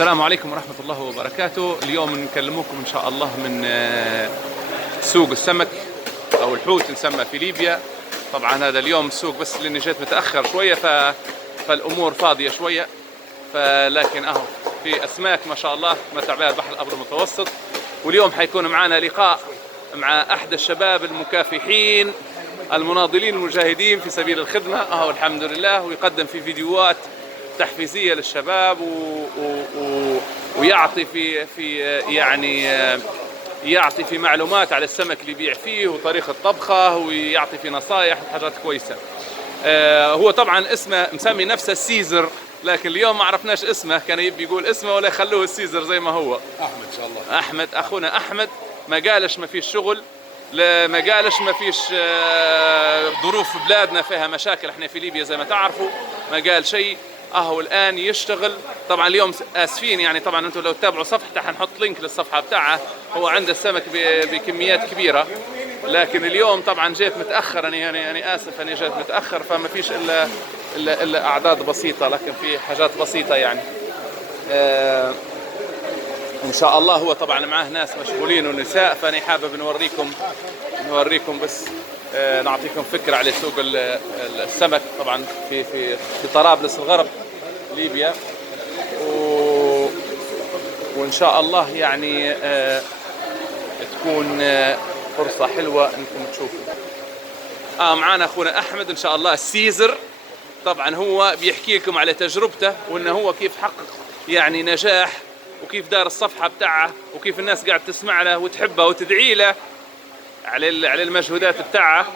السلام عليكم ورحمة الله وبركاته. اليوم نكلموكم إن شاء الله من سوق السمك أو الحوت نسمى في ليبيا. طبعا هذا اليوم السوق بس لأني جيت متأخر شوية فالأمور فاضية شوية، لكن أهو في أسماك ما شاء الله متع بها البحر الأبيض المتوسط. واليوم حيكون معنا لقاء مع أحد الشباب المكافحين المناضلين المجاهدين في سبيل الخدمة أهو الحمد لله، ويقدم في فيديوهات تحفيزية للشباب ويعطي يعطي في معلومات على السمك اللي يبيع فيه وطريقة طبخه، ويعطي في نصائح وحاجات كويسة. هو طبعا اسمه مسمي نفسه السيزر، لكن اليوم ما عرفناش اسمه، كان يبي يقول اسمه ولا يخلوه السيزر زي ما هو. احمد ان شاء الله. احمد اخونا احمد ما قالش ما فيش شغل، ما قالش ما فيش ظروف بلادنا فيها مشاكل، احنا في ليبيا زي ما تعرفوا، ما قال شيء. اهو الان يشتغل. طبعا اليوم اسفين يعني، طبعا انتم لو تتابعوا صفحته حنحط لينك للصفحه بتاعه، هو عنده السمك بكميات كبيره، لكن اليوم طبعا جيت متاخر. انا اسف اني جيت متاخر، فما فيش الا اعداد بسيطه، لكن في حاجات بسيطه يعني. ان شاء الله هو طبعا معاه ناس مشغولين ونساء، فانا حابب نوريكم بس نعطيكم فكره على سوق السمك طبعا في طرابلس الغرب ليبيا، وان شاء الله يعني تكون فرصه حلوه انكم تشوفوا. معنا اخونا احمد ان شاء الله السيزر. طبعا هو بيحكي لكم على تجربته، وانه هو كيف حقق يعني نجاح، وكيف دار الصفحه بتاعه، وكيف الناس قاعد تسمع له وتحبه وتدعي له على المجهودات بتاعه،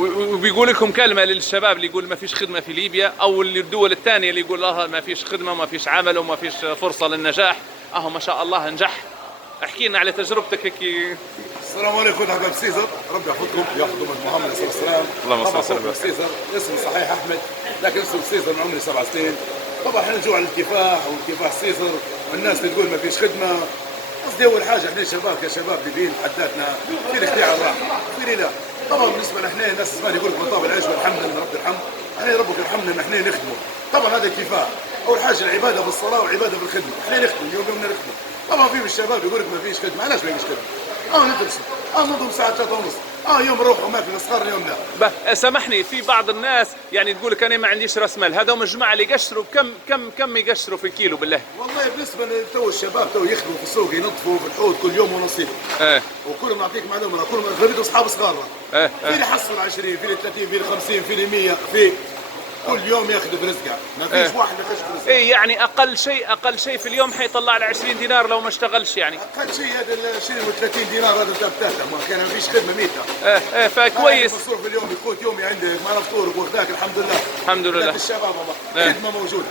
وبيقول لكم كلمه للشباب اللي يقول ما فيش خدمه في ليبيا، او الدول الثانيه اللي يقول ما فيش خدمه وما فيش عمل وما فيش فرصه للنجاح. اهو ما شاء الله نجح. احكي لنا على تجربتك هيك. السلام عليكم. حبايب سيزر، ربي يحفظكم وياخذكم من محمد صلى الله عليه وسلم. اللهم صل وسلم. سيزر اسمي صحيح احمد، لكن اسمي سيزر من عمري 7 سنين. طبعا احنا نجوا على الكفاح والكفاح سيزر، والناس اللي تقول ما فيش خدمه. قصدي اول حاجه احنا شباب كشباب ليبيين حداتنا في الاختيار الراحه في لا. طبعا بالنسبه لنا الناس زمان يقول لك مطاب العيش والحمد لله رب الحمد، احنا ربك يرحمنا ان احنا نخدمه. طبعا هذا الكفاح. اول حاجه العباده بالصلاه وعباده بالخدمه، احنا نخدم يومنا نخدم. طبعا في الشباب يقول لك ما فيش خدمه، علاش ما فيش خدمه؟ ندرسوا، نضرب ساعه 3:30، يوم نروحوا ماكل صغار يوم لا. سامحني، في بعض الناس يعني تقول لك انا ما عنديش راس مال، هذول الجماعه اللي يقشروا كم يقشروا في الكيلو بالله؟ والله بالنسبه لتو الشباب تو يخدموا في السوق ينظفوا في الحوض كل يوم ونصيب. وكلهم نعطيك معلومه، كلهم اغلبيتهم اصحاب صغار. في اللي يحصل 20، في اللي 30، في اللي 50، في اللي 100، في كل يوم ياخذ برزقه، ما فيش واحد ما ياخذش برزقه. يعني اقل شيء في اليوم حيطلع له 20 دينار لو ما اشتغلش يعني. اقل شيء هذا 20 و30 دينار هذا بتاعته، ما كان ما فيش خدمه ميته. فكويس. مصروف في اليوم يقوت يومي عندك، ما فطورك واخذاك الحمد لله. الحمد لله. الشباب والله خدمه موجوده.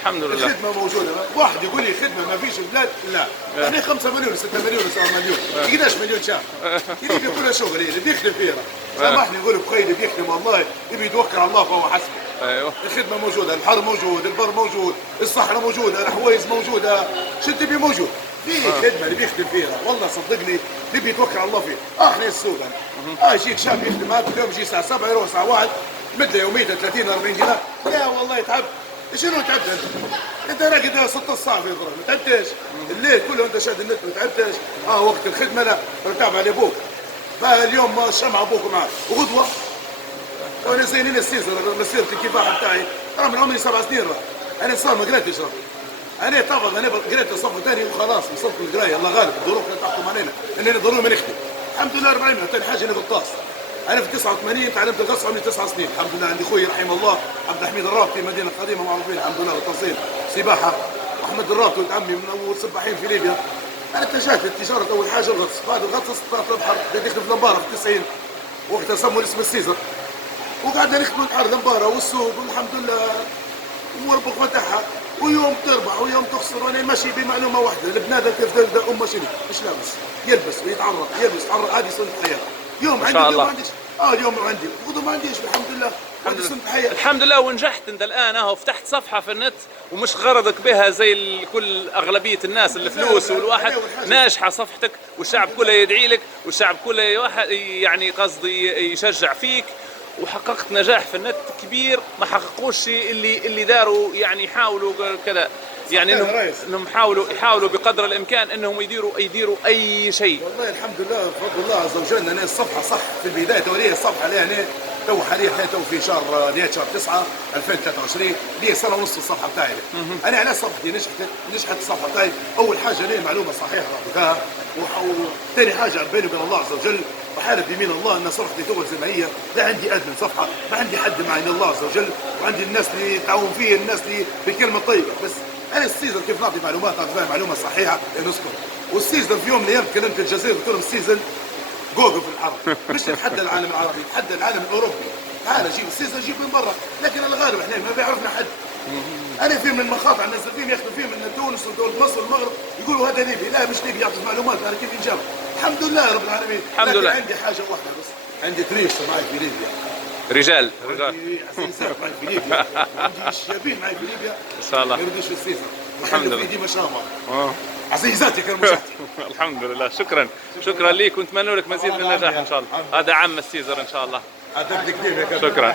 الحمد لله. الخدمه موجوده. واحد يقول لي خدمه ما فيش البلاد، لا. يعني 5 مليون 6 مليون 7 مليون، قداش مليون شهر؟ يريد كلها شغل، اللي بيخدم فيها. سامحني نقول بخير اللي بيخدم والله يبي يتوكل على الله فهو حسبه. ايوه. الخدمه موجوده، البحر موجود، البر موجود، الصحراء موجوده، الحوايز موجوده، شو تبي موجود. في خدمه اللي بيخدم فيها والله صدقني اللي بيتوكل على الله فيها. احنا السوق يجيك شاب يخدم هذا اليوم يجي الساعه 7 يروح الساعه 1 مدة يوميته 30 40 دينار. يا والله تعبت. شنو تعبت انت؟ راقد 6 ساعات في الظهر، ما تعبتش؟ الليل كله انت شاد النت، ما تعبتش؟ وقت الخدمه لا تابع لابوك. فاليوم شمع ابوك معك وغدوه. وانا زينين السيزر مسيره الكفاح بتاعي، رغم من عمري 7 سنين انا صار ما قريتش. انا طبعا انا قريت الصف الثاني وخلاص وصلت القرايه، الله غالب الظروف كانت تحكم علينا اننا ضروري ما نختم. الحمد لله 40. ثاني حاجه انا غطاس. انا في 89 تعلمت الغطس عمري 9 سنين، الحمد لله. عندي اخوي رحمه الله عبد الحميد الرابطي، مدينه قديمه معروفين الحمد لله غطاسين سباحه. احمد الرابطي ولد عمي من اول سباحين في ليبيا. انا اتجهت للتجاره اول حاجه الغطس، بعد الغطس طلعت البحر، بديت نخدم في الانباره في 90 وقتها سموا الاسم السيزر، وقعدنا نخدم البحر الانباره والسوق والحمد لله وربك فتحها. ويوم تربح ويوم تخسر، وانا ماشي بمعلومه واحده، البنادم كيف تبدا امه شنو؟ مش لابس، يلبس ويتعرض، يلبس يتعرض، هذه سنه الحياه. يوم عندي يوم ما عنديش، اليوم عندي وغدوه ما عنديش، الحمد لله. الحمد لله. ونجحت انت الان فتحت صفحه في النت، ومش غرضك بها زي كل اغلبيه الناس اللي فلوس، والواحد ناجحه صفحتك والشعب كله يدعي لك، والشعب كله يعني قصدي يشجع فيك، وحققت نجاح في النت كبير ما حققوش شيء اللي داروا، يعني يحاولوا كذا، يعني انهم يحاولوا بقدر الامكان انهم يديروا اي شيء. والله الحمد لله بفضل الله عز وجل. انا الصفحه صح في البدايه تولي الصفحه لي انا تو حاليا تو في شهر نهايه شهر 9 2023 لي سنه ونص الصفحه بتاعي. انا على صفحتي نجحت الصفحه بتاعي. اول حاجه لي معلومه صحيحه بها، وثاني حاجه بيني وبين الله عز وجل وحالف بيمين الله ان صفحتي تو زي ما هي، لا عندي ادمن صفحه، ما عندي حد مع الله عز وجل، وعندي الناس اللي تعاون فيه، الناس اللي بكلمه طيبه. بس انا السيزون كيف نعطي معلومات اعطي معلومه صحيحه نذكر. والسيزون في يوم من الايام كلمت الجزائر قلت لهم السيزون جوجل في العرب، مش نتحدى العالم العربي، نتحدى العالم الاوروبي. تعال جيب السيزون جيب من برا، لكن الغالب احنا ما بيعرفنا حد. انا في من المخاطع الناس فيهم ياخذوا فيه من تونس ودول مصر والمغرب يقولوا هذا ليبي، لا مش ليبي، يعطي معلومات انا كيف يجاوب. الحمد لله رب العالمين. الحمد لله. عندي حاجه واحده بس، عندي تريش معي في ليبيا، رجال عندي عسيسات معي في ليبيا، عندي شابين معي في ليبيا ان شاء الله ما يردوش في السيزون، الحمد لله. في ديما شامر عزيزاتي كرموشاتي. الحمد لله. شكرا ليك، ونتمنى لك مزيد من النجاح ان شاء الله. هذا عم السيزر ان شاء الله. شكرا.